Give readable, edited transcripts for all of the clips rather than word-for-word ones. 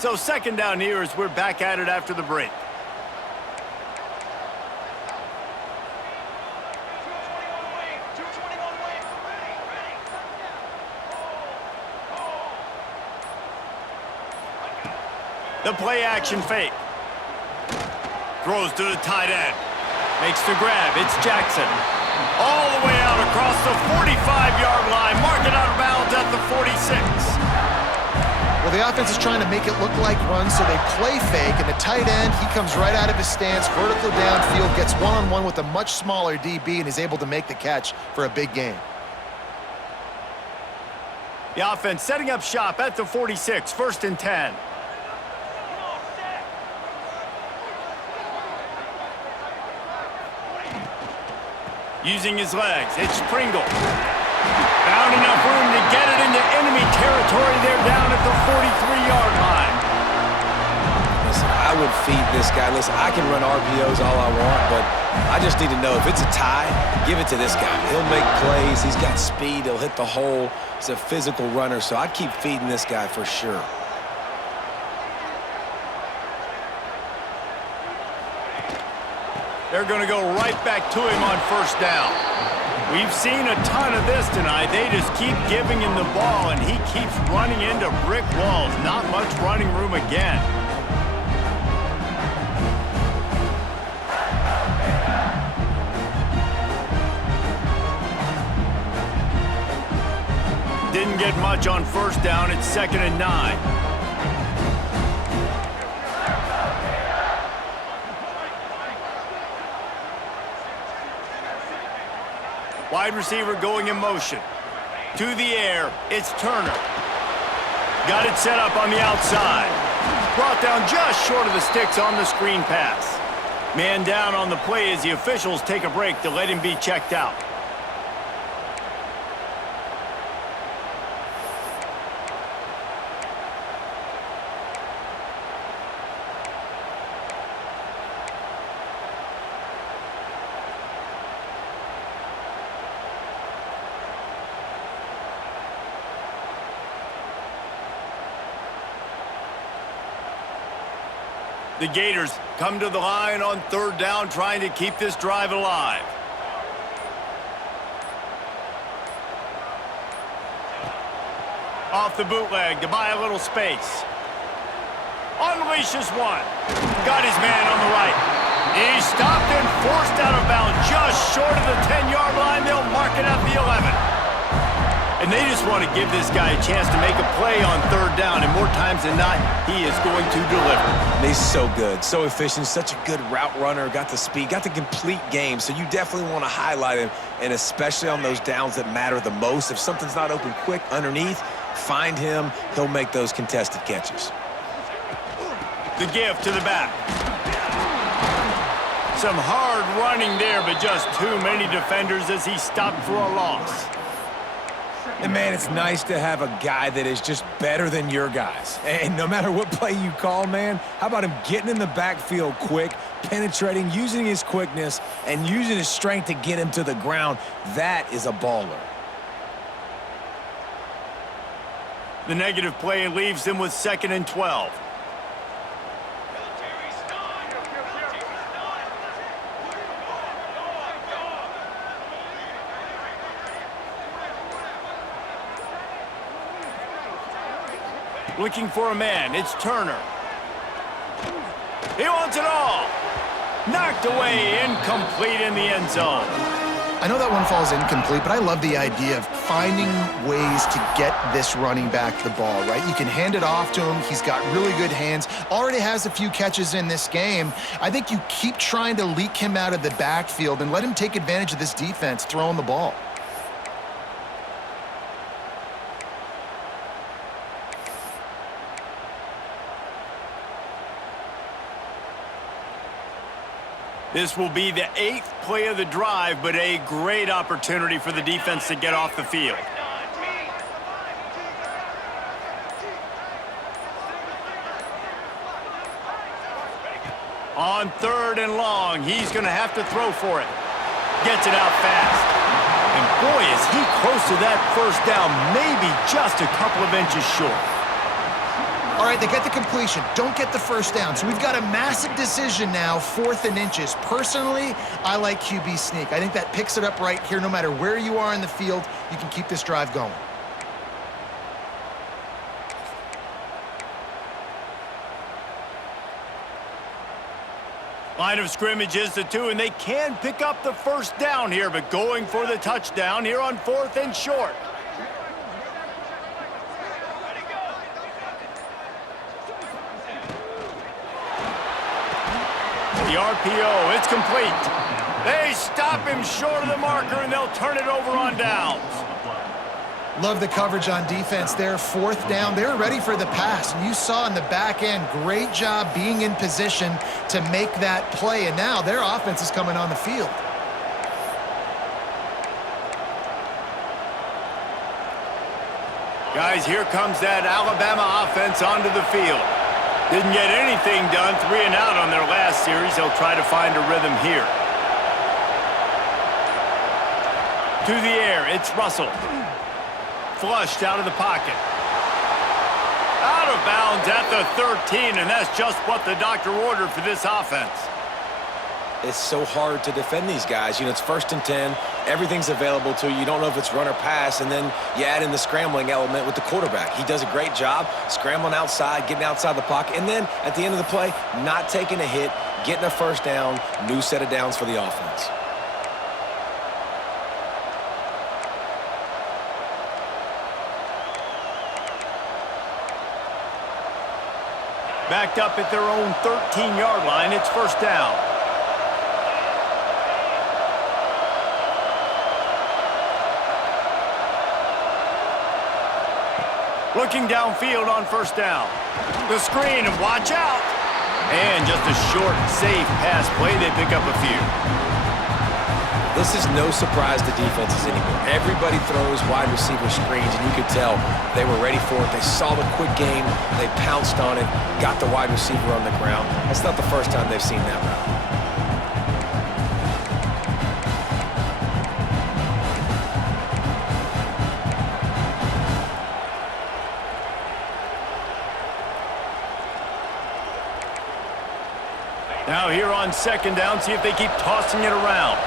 So second down here as we're back at it after the break. The play action fake. Throws to the tight end. Makes the grab. It's Jackson. All the way out across the 45-yard line. Marking out of bounds at the 46. Well, the offense is trying to make it look like runs, so they play fake, and the tight end, he comes right out of his stance, vertical downfield, gets one-on-one with a much smaller DB, and is able to make the catch for a big gain. The offense setting up shop at the 46, 1st and 10. Using his legs, it's Pringle. Found enough room to get it into enemy territory there down at the 43-yard line. Listen, I would feed this guy. Listen, I can run RPOs all I want, but I just need to know if it's a tie, give it to this guy. He'll make plays. He's got speed. He'll hit the hole. He's a physical runner, so I'd keep feeding this guy for sure. They're going to go right back to him on 1st down. We've seen a ton of this tonight. They just keep giving him the ball, and he keeps running into brick walls. Not much running room again. Didn't get much on 1st down. It's 2nd and 9. Wide receiver going in motion. To the air, it's Turner. Got it set up on the outside. Brought down just short of the sticks on the screen pass. Man down on the play as the officials take a break to let him be checked out. The Gators come to the line on 3rd down, trying to keep this drive alive. Off the bootleg to buy a little space. Unleashes one. Got his man on the right. He's stopped and forced out of bounds just short of the 10-yard line. They'll mark it at the 11. And they just want to give this guy a chance to make a play on 3rd down, and more times than not, he is going to deliver. And he's so good, so efficient, such a good route runner, got the speed, got the complete game, so you definitely want to highlight him, and especially on those downs that matter the most. If something's not open quick underneath, find him. He'll make those contested catches. The give to the back. Some hard running there, but just too many defenders as he stopped for a loss. And, man, it's nice to have a guy that is just better than your guys. And no matter what play you call, man, how about him getting in the backfield quick, penetrating, using his quickness, and using his strength to get him to the ground? That is a baller. The negative play leaves them with 2nd and 12. Looking for a man, it's Turner. He wants it all. Knocked away, incomplete in the end zone. I know that one falls incomplete, but I love the idea of finding ways to get this running back the ball, right? You can hand it off to him. He's got really good hands. Already has a few catches in this game. I think you keep trying to leak him out of the backfield and let him take advantage of this defense throwing the ball. This will be the 8th play of the drive, but a great opportunity for the defense to get off the field. On 3rd and long, he's going to have to throw for it. Gets it out fast. And boy, is he close to that 1st down, maybe just a couple of inches short. All right, they get the completion, don't get the first down. So we've got a massive decision now, 4th and inches. Personally, I like QB sneak. I think that picks it up right here. No matter where you are in the field, you can keep this drive going. Line of scrimmage is the 2, and they can pick up the first down here, but going for the touchdown here on 4th and short. The RPO, it's complete. They stop him short of the marker, and they'll turn it over on downs. Love the coverage on defense there. 4th down, they're ready for the pass. And you saw in the back end, great job being in position to make that play. And now their offense is coming on the field. Guys, here comes that Alabama offense onto the field. Didn't get anything done, 3 and out on their last series. They'll try to find a rhythm here. To the air, it's Russell. Flushed out of the pocket. Out of bounds at the 13, and that's just what the doctor ordered for this offense. It's so hard to defend these guys. You know, it's 1st and 10. Everything's available to you. You don't know if it's run or pass, and then you add in the scrambling element with the quarterback. He does a great job scrambling outside, getting outside the pocket, and then at the end of the play, not taking a hit, getting a first down, new set of downs for the offense. Backed up at their own 13-yard line, it's first down. Looking downfield on first down. The screen, and watch out. And just a short, safe pass play. They pick up a few. This is no surprise to defenses anymore. Everybody throws wide receiver screens, and you could tell they were ready for it. They saw the quick game. They pounced on it, got the wide receiver on the ground. That's not the first time they've seen that route. Now here on 2nd down, see if they keep tossing it around.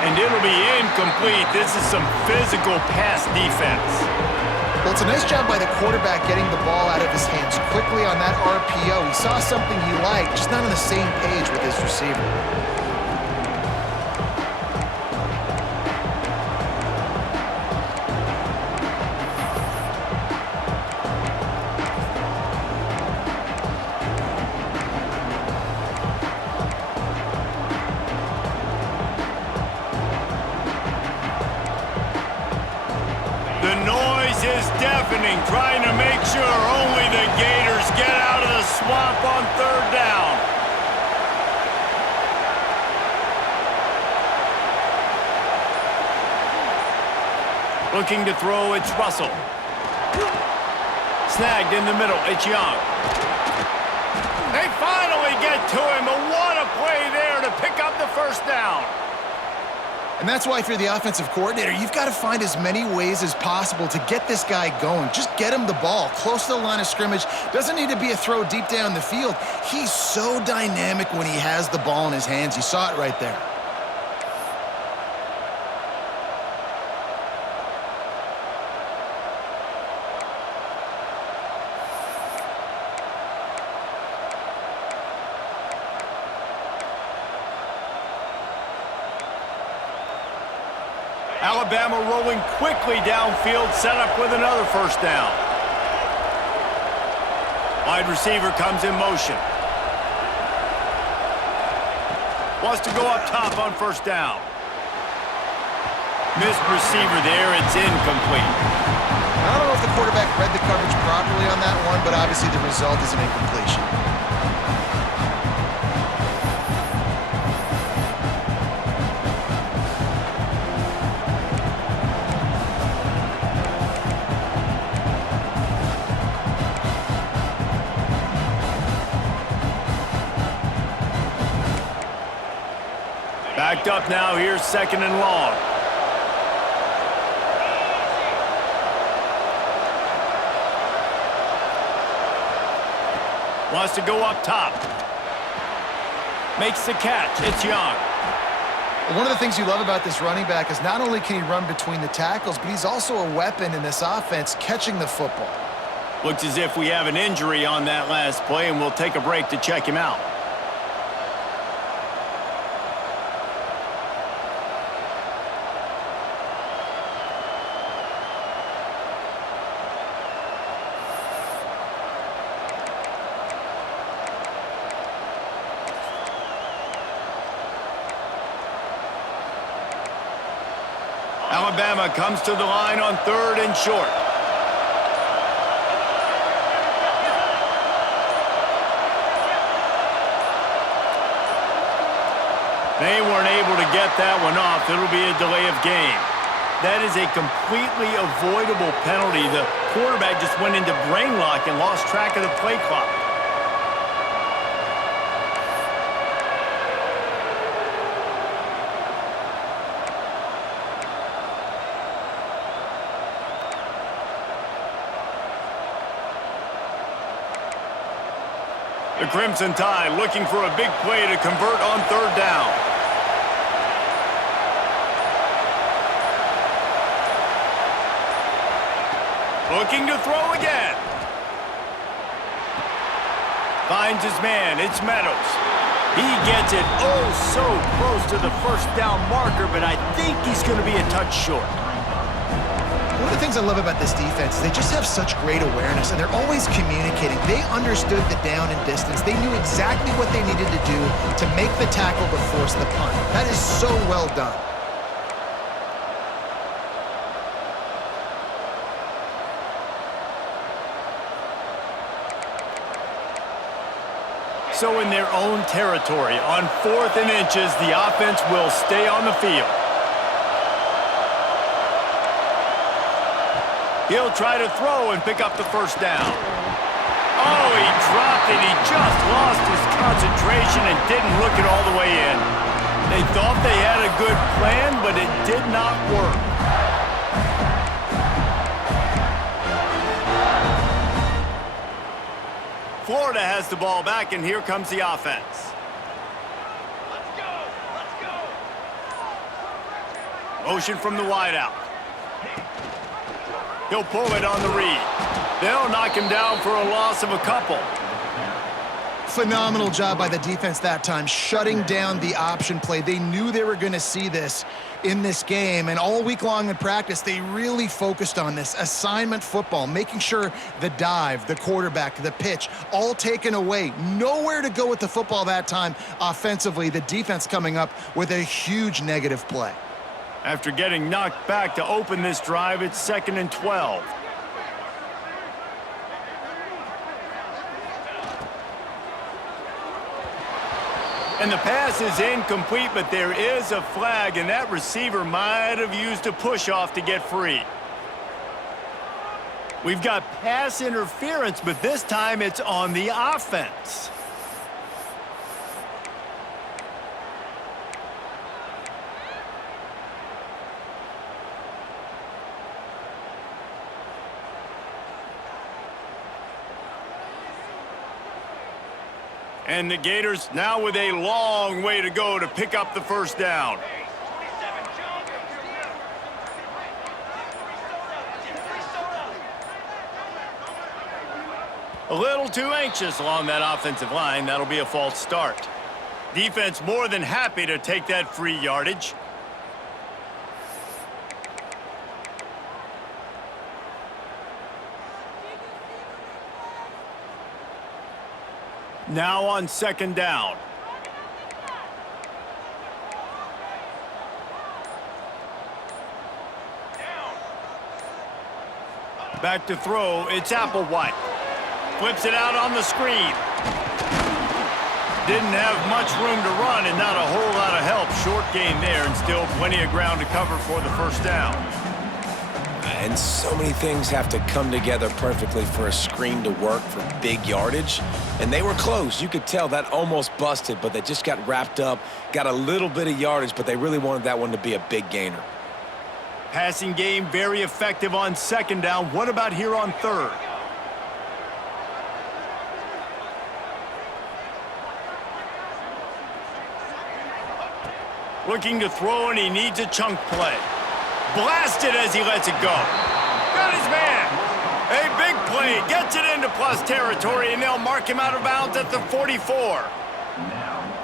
And it'll be incomplete. This is some physical pass defense. Well, it's a nice job by the quarterback getting the ball out of his hands quickly on that RPO. He saw something he liked, just not on the same page with his receiver. Trying to make sure only the Gators get out of the swamp on 3rd down. Looking to throw, it's Russell. Snagged in the middle, it's Young. They finally get to him, but what a play there to pick up the first down. And that's why if you're the offensive coordinator, you've got to find as many ways as possible to get this guy going. Just get him the ball close to the line of scrimmage. Doesn't need to be a throw deep down the field. He's so dynamic when he has the ball in his hands. You saw it right there. Alabama rolling quickly downfield, set up with another first down. Wide receiver comes in motion. Wants to go up top on first down. Missed receiver there, it's incomplete. I don't know if the quarterback read the coverage properly on that one, but obviously the result is an incompletion. picked up now. Here's 2nd and long. Wants to go up top. Makes the catch. It's Young. One of the things you love about this running back is not only can he run between the tackles, but he's also a weapon in this offense catching the football. Looks as if we have an injury on that last play, and we'll take a break to check him out. Alabama comes to the line on 3rd and short. They weren't able to get that one off. It'll be a delay of game. That is a completely avoidable penalty. The quarterback just went into brain lock and lost track of the play clock. The Crimson Tide looking for a big play to convert on 3rd down. Looking to throw again. Finds his man. It's Meadows. He gets it oh so close to the 1st down marker, but I think he's going to be a touch short. One of the things I love about this defense is they just have such great awareness, and they're always communicating. They understood the down and distance. They knew exactly what they needed to do to make the tackle to force the punt. That is so well done. So in their own territory, on 4th and inches, the offense will stay on the field. He'll try to throw and pick up the 1st down. Oh, he dropped it. He just lost his concentration and didn't look it all the way in. They thought they had a good plan, but it did not work. Florida has the ball back, and here comes the offense. Let's go! Let's go! Motion from the wideout. He'll pull it on the read. They'll knock him down for a loss of a couple. Phenomenal job by the defense that time, shutting down the option play. They knew they were going to see this in this game, and all week long in practice, they really focused on this assignment football, making sure the dive, the quarterback, the pitch, all taken away. Nowhere to go with the football that time offensively. The defense coming up with a huge negative play. After getting knocked back to open this drive, it's 2nd and 12. And the pass is incomplete, but there is a flag, and that receiver might have used a push-off to get free. We've got pass interference, but this time it's on the offense. And the Gators now with a long way to go to pick up the 1st down. A little too anxious along that offensive line. That'll be a false start. Defense more than happy to take that free yardage. Now on 2nd down. Back to throw. It's Applewhite. Flips it out on the screen. Didn't have much room to run and not a whole lot of help. Short gain there and still plenty of ground to cover for the 1st down. and so many things have to come together perfectly for a screen to work for big yardage. And they were close. You could tell that almost busted, but they just got wrapped up, got a little bit of yardage, but they really wanted that one to be a big gainer. Passing game very effective on second down. What about here on third? Looking to throw, and he needs a chunk play. Blasted as he lets it go. Got his man. A big play. Gets it into plus territory, and they'll mark him out of bounds at the 44.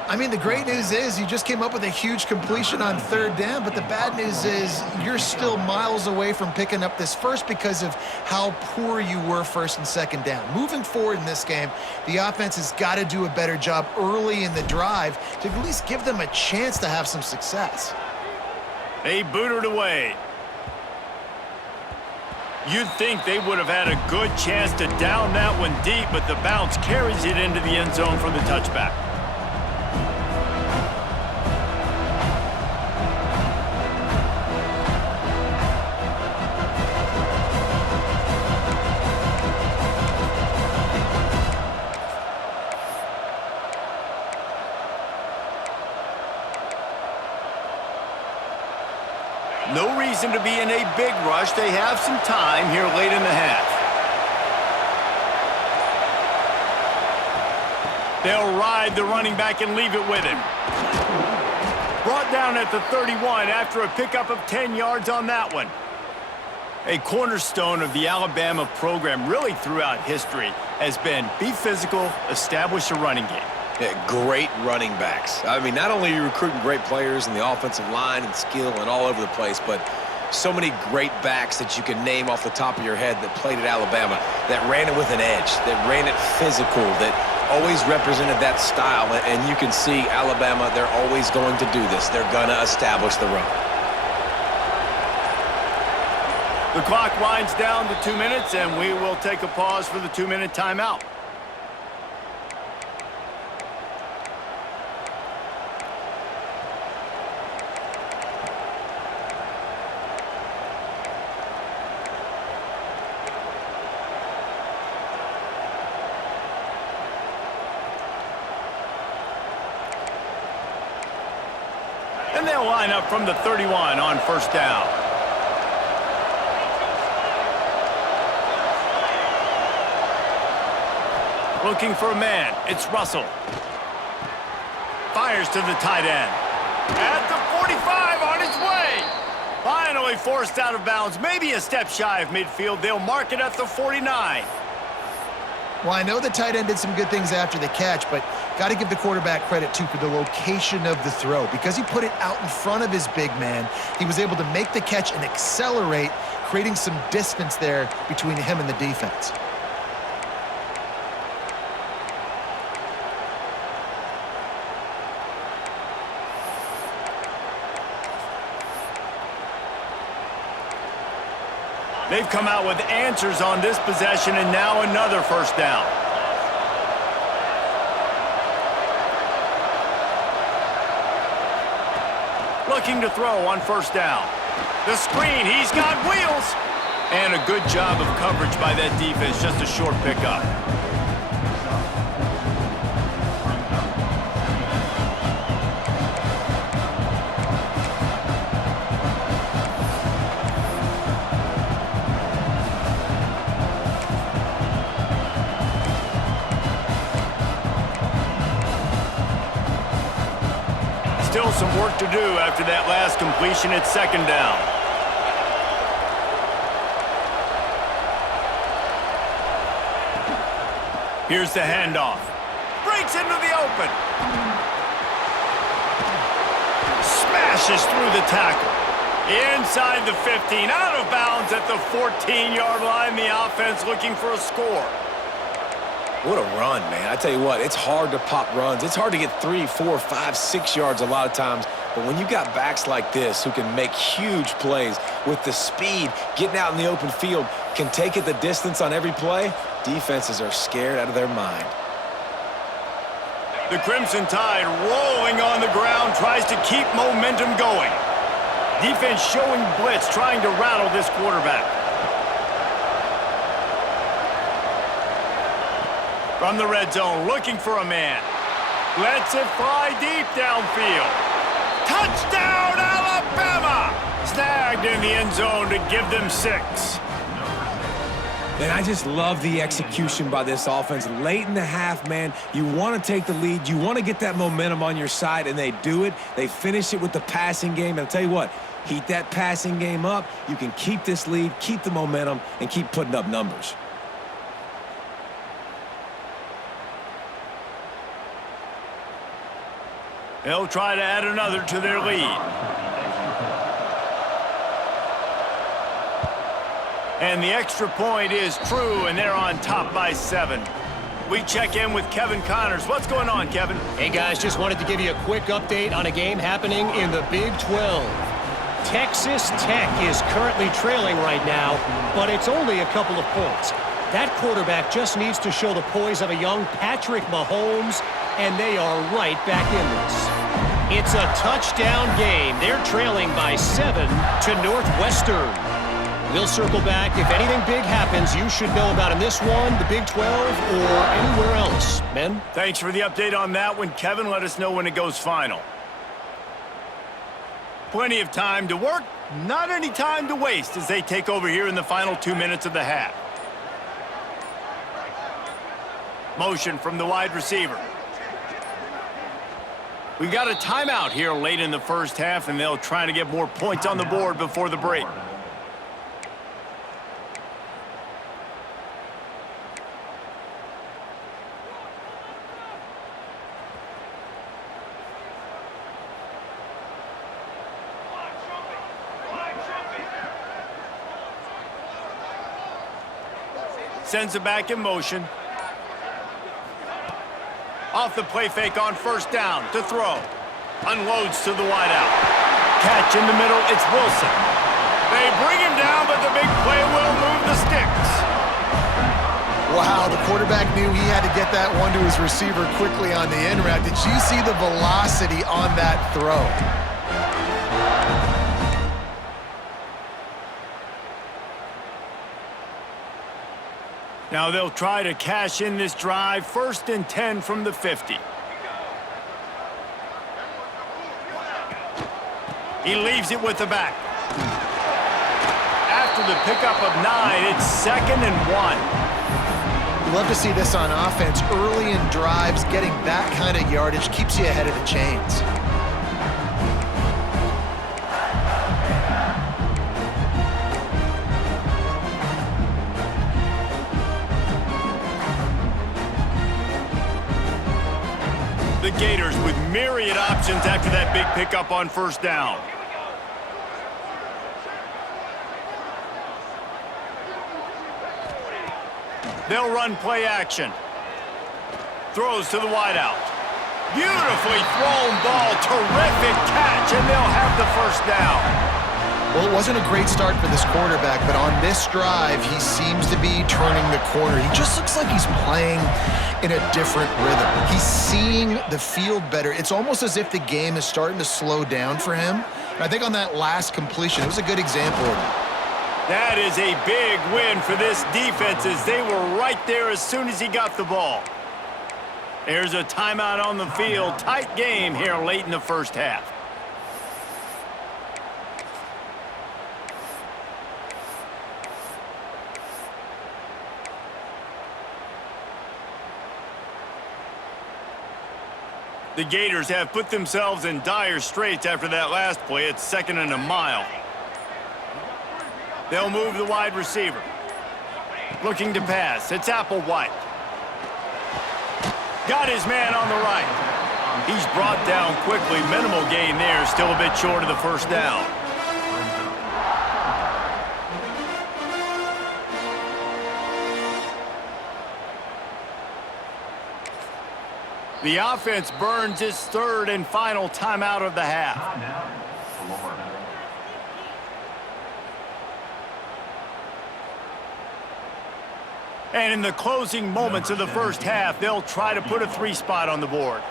I mean, the great news is you just came up with a huge completion on third down, but the bad news is you're still miles away from picking up this first because of how poor you were first and second down. Moving forward in this game, the offense has got to do a better job early in the drive to at least give them a chance to have some success. They booted away. You'd think they would have had a good chance to down that one deep, but the bounce carries it into the end zone for the touchback. No reason to be in a big rush. They have some time here late in the half. They'll ride the running back and leave it with him. Brought down at the 31 after a pickup of 10 yards on that one. A cornerstone of the Alabama program really throughout history has been be physical, establish a running game. Yeah, great running backs. I mean, not only are you recruiting great players in the offensive line and skill and all over the place, but so many great backs that you can name off the top of your head that played at Alabama, that ran it with an edge, that ran it physical, that always represented that style. And you can see Alabama, they're always going to do this. They're going to establish the run. The clock winds down to 2 minutes, and we will take a pause for the 2-minute timeout. And they'll line up from the 31 on first down. Looking for a man. It's Russell. Fires to the tight end. At the 45 on his way. Finally forced out of bounds. Maybe a step shy of midfield. They'll mark it at the 49. Well, I know the tight end did some good things after the catch, but got to give the quarterback credit, too, for the location of the throw. Because he put it out in front of his big man, he was able to make the catch and accelerate, creating some distance there between him and the defense. They've come out with answers on this possession, and now another first down. Looking to throw on first down. The screen, he's got wheels. And a good job of coverage by that defense, just a short pickup. Still some work to do after that last completion at second down. Here's the handoff. Breaks into the open. Smashes through the tackle. Inside the 15, out of bounds at the 14-yard line. The offense looking for a score. What a run, man. I tell you what, it's hard to pop runs. It's hard to get 3, 4, 5, 6 yards a lot of times. But when you got backs like this who can make huge plays with the speed, getting out in the open field, can take it the distance on every play, defenses are scared out of their mind. The Crimson Tide rolling on the ground, tries to keep momentum going. Defense showing blitz, trying to rattle this quarterback. From the red zone, looking for a man. Lets it fly deep downfield. Touchdown, Alabama! Snagged in the end zone to give them 6. And I just love the execution by this offense. Late in the half, man, you want to take the lead. You want to get that momentum on your side, and they do it. They finish it with the passing game. And I'll tell you what, heat that passing game up. You can keep this lead, keep the momentum, and keep putting up numbers. They'll try to add another to their lead. And the extra point is true, and they're on top by 7. We check in with Kevin Connors. What's going on, Kevin? Hey, guys, just wanted to give you a quick update on a game happening in the Big 12. Texas Tech is currently trailing right now, but it's only a couple of points. That quarterback just needs to show the poise of a young Patrick Mahomes, and they are right back in this. It's a touchdown game. They're trailing by 7 to Northwestern. We'll circle back. If anything big happens, you should know about in this one, the Big 12, or anywhere else. Ben? Thanks for the update on that one, Kevin. Let us know when it goes final. Plenty of time to work, not any time to waste as they take over here in the final 2 minutes of the half. Motion from the wide receiver. We got a timeout here late in the first half, and they'll try to get more points on the board before the break. Sends it back in motion. Off the play fake on first down to throw. Unloads to the wideout. Catch in the middle, it's Wilson. They bring him down, but the big play will move the sticks. Wow, the quarterback knew he had to get that one to his receiver quickly on the in route. Did you see the velocity on that throw? Now they'll try to cash in this drive. 1st and 10 from the 50. He leaves it with the back. After the pickup of 9, it's 2nd and 1. You love to see this on offense. Early in drives, getting that kind of yardage keeps you ahead of the chains. The Gators with myriad options after that big pickup on first down. They'll run play action. Throws to the wideout. Beautifully thrown ball. Terrific catch, and they'll have the first down. Well, it wasn't a great start for this quarterback, but on this drive, he seems to be turning the corner. He just looks like he's playing in a different rhythm. He's seeing the field better. It's almost as if the game is starting to slow down for him. And I think on that last completion, it was a good example of that. That is a big win for this defense as they were right there as soon as he got the ball. There's a timeout on the field. Tight game here late in the first half. The Gators have put themselves in dire straits after that last play. It's 2nd and a mile. They'll move the wide receiver. Looking to pass. It's Applewhite. Got his man on the right. He's brought down quickly. Minimal gain there. Still a bit short of the first down. The offense burns its 3rd and final timeout of the half. And in the closing moments of the first half, they'll try to put a 3 spot on the board.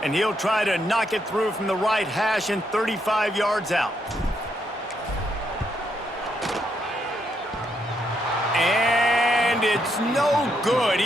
And he'll try to knock it through from the right hash and 35 yards out. And it's no good.